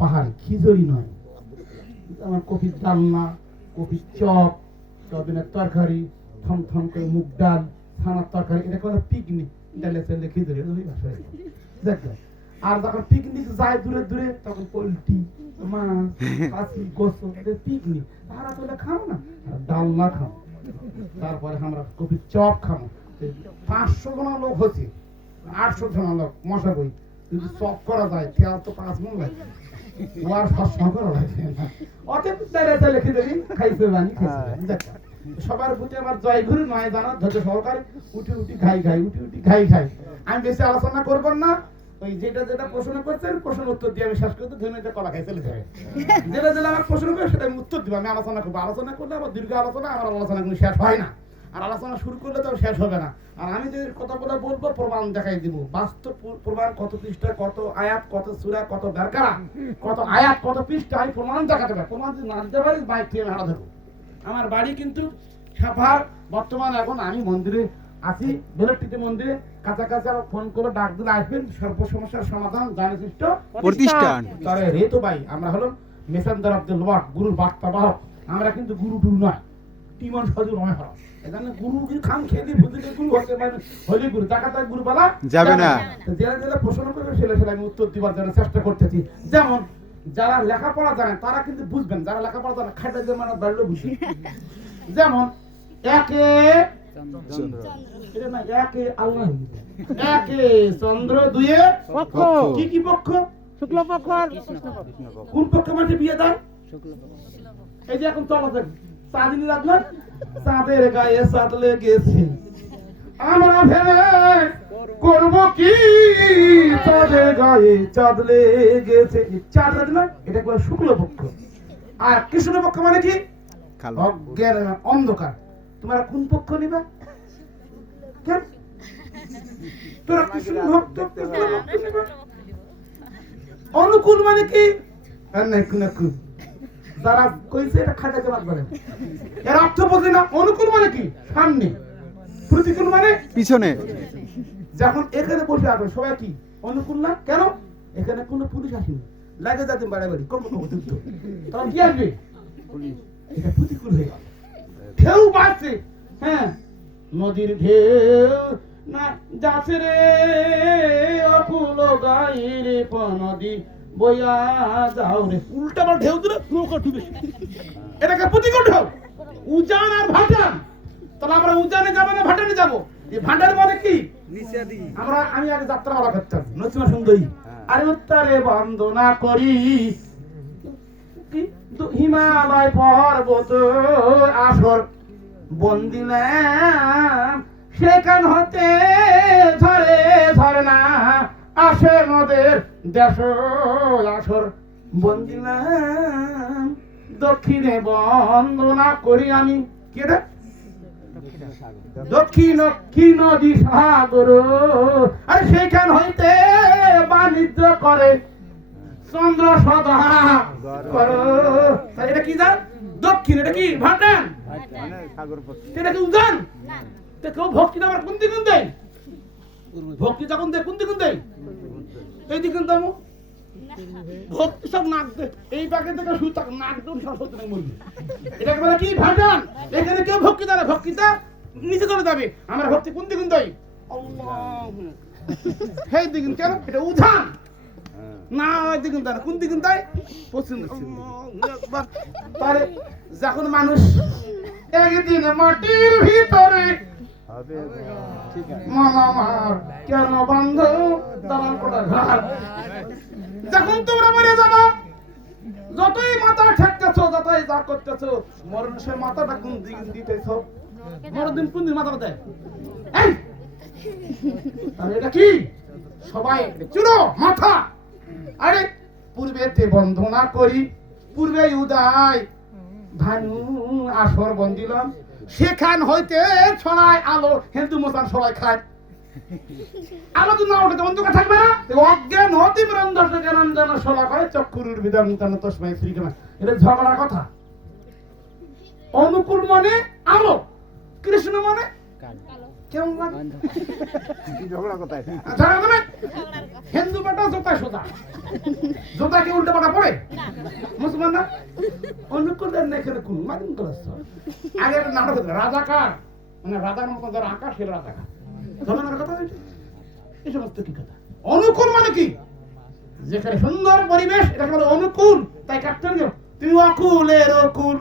পাহাড়, খিচুড়ি নয়। আমার ডালনা চপ তরকারি করে মুগ ডাল, ছানার তরকারি, এটা কোনো পিকনিক ডালে চাইলে খিচুড়ি দেখবে আর যখন পিকনিক যায় দূরে দূরে, তখন পোলট্রি, মাছ গোসল, এটা পিকনিক তারা তো খাও না ডালনা খাও তারপরে আমরা কপির চপ খাব। পাঁচশো জন লোক হচ্ছে, আটশো জন লোক, মশা বই কিন্তু চপ করা যায় তেল তো পাঁচ মন লাগে। ওয়ার সবসময় করা লাগে অতএব দিন খাইছে বানি খাইছে। দেখ। সবার প্রতি আমার জয় গুরু নয় জানা ধৈর্য সহকারে উঠি উঠি ঘাই ঘাই উঠি উঠি ঘাই ঘাই। আমি বেশি আলোচনা করব না ওই যেটা যেটা প্রশ্ন করছেন প্রশ্ন উত্তর দিয়ে আমি শেষ করতে ধরে কলা খাই চলে যাবে। যেটা যেটা আমার প্রশ্ন করে সেটা আমি উত্তর দিব আমি আলোচনা করব। আলোচনা করলে আমার দীর্ঘ আলোচনা আমার আলোচনা কোনো শেষ হয় না। আর আলোচনা শুরু করলে তো শেষ হবে না। আর আমি যে কথাগুলো বলব প্রমাণ দেখাই দিব। বাস্তব প্রমাণ কত পৃষ্ঠা কত আয়াত কত সুরা কত বেরকারা কত আয়াত কত পৃষ্ঠা আমি প্রমাণ দেখাতে পারি। প্রমাণ যদি না দিতে পারি বাইক থেকে হারা দেবো আমার বাড়ি কিন্তু সাফার বর্তমানে এখন আমি মন্দিরে আছি বেলটিতে মন্দিরে। কাছাকাছি আবার ফোন করে ডাক দিলে আসবেন সর্ব সমস্যার সমাধান জানে সৃষ্ট। প্রতিষ্ঠান। তারে রে তো ভাই আমরা হলো মেসেঞ্জার অফ দ্য লর্ড গুরুর বার্তা বাহক। আমরা কিন্তু গুরু টুরু নয়। টিমন সাধু নয় হরা এখানে গুরু কি খাম খেয়ে বুঝলে গুরু হতে পারে। হলে গুরু টাকাটা গুরু বলা যাবে না। যারা যারা প্রশ্ন করবে সেটা সেটা আমি উত্তর দিবার জন্য চেষ্টা করতেছি। যেমন যারা লেখাপড়া জানেন তারা কিন্তু বুঝবেন যারা লেখাপড়া জানেন খাইটা যে মানে বাড়লেও বুঝবে। যেমন একে একে আল্লাহ। একে চন্দ্র দুয়ে কি কি পক্ষ? শুক্লপক্ষ আর কোন পক্ষ মানে বিয়ে দেয়? এই যে এখন চলা যাক চাঁদিনী রাত না চাঁদের গায়ে চাঁদ লেগেছে। আমরা ভেবে করব কি? চাঁদের গায়ে চাঁদ লেগেছে। চাঁদ রাত না এটা বলে শুক্ল পক্ষ আর মানে কি? কালো। অজ্ঞান অন্ধকার। তোমরা কোন পক্ষ নিবা? কেন? তোরা কৃষ্ণ ভক্ত অনুকূল মানে কি? আর নাই কোন কুল যারা কইছে এটা খাটাকে বাদ বলে এর অর্থ বোঝে না অনুকূল মানে কি? সামনে। প্রতিকূল মানে পিছনে। যখন এখানে বসে আছো সবাই কি? অনুকূল না? কেন? এখানে কোনো পুলিশ আসেনি। লাগে যাতে বাড়াবাড়ি কম কম যুদ্ধ তখন কি আসবে? এটা প্রতিকূল হয়ে গেল। ঢেউ বাড়ছে। হ্যাঁ নদীর ঢেউ না যাচ্ছে রে অকুল গাইরে নদী বইয়া যাও রে। উল্টা আবার ঢেউ দিলে নৌকা ডুবে এটাকে প্রতিকূল ঢেউ। উজান আর ভাটান। তাহলে আমরা উজানে যাব না ভাটানে যাব? এই ভাটার মানে কি? আমরা আমি আগে যাত্রা বলা করতাম। নসিমা সুন্দরী। আরে উত্তরে বন্দনা করি হিমালয় পর্বত আসর। বন্দিলাম সেখান হতে ধরে ধরে না। আসে মোদের দেশ আসর বন্দিলাম দক্ষিণে বন্দনা করি আমি। কি এটা দক্ষিণ কি নদী সাগর আরে সেখান হইতে বাণিজ্য করে? চন্দ্র সদা করো। এটা কি জান? দক্ষিণ এটা কি? ভাটান এটা কি উজান? তো কেউ ভক্তি আমার কোন দিকে দেয় ভক্তি যখন দেয় কোন দিকে দেয়? এই দিকে দামো ভক্তি সব নাক দে। এই পাকে থেকে শুধু তাক নাক দৌড় নাই এটাকে বলে কি ভাটান এখানে কেউ ভক্তি না ভক্তিটা নিচে চলে যাবে। আমরা ভক্তি কোন দিকে দেয় আল্লাহ। সেই দিকে কেন? এটা উঠান না ওই দিকে দেয় কোন দিকে দেয় পশ্চিম তাহলে যখন মানুষ একদিন মাটির ভিতরে বন্ধ? যখন তোমরা মরে যতই মাথা যতই যা মরণ সে মাথাটা কোন দিক দিতেছ? মরণ দিন কোন দিন মাথা দেয় এটা কি? সবাই চুরো, মাথা! আরে পূর্বেতে বন্ধনা করি পূর্বে উদয়। ভানু আসর বন্দিলাম সেখান হইতে ছড়ায় আলো হিন্দু মুসলমান সবাই খায়। আলো তো না ওঠে তো অন্ধকার থাকবে না। অজ্ঞান অতি জ্ঞানঞ্জন শোলা করে চক্ষুরুর বিধান তান তসময় শ্রী কেমন এটা ঝগড়া কথা। অনুকূল মানে আলো। কৃষ্ণ মানে কেমন লাগে ঝগড়া কথা ঝগড়া করবে হিন্দু বেটা জোতা সোজা জোতা কি উল্টো পাটা পড়ে মুসলমান না অনুকূল না এখানে কোন মাদিন করেছ আগে নাটক রাজাকার মানে রাজার মতো যারা আকাশের রাজাকার ধরনের কথা এই সমস্ত কি কথা? অনুকূল মানে কি? যেখানে সুন্দর পরিবেশ এটাকে বলে অনুকূল। তাই কাটতে তুমি অকুলের অকুল।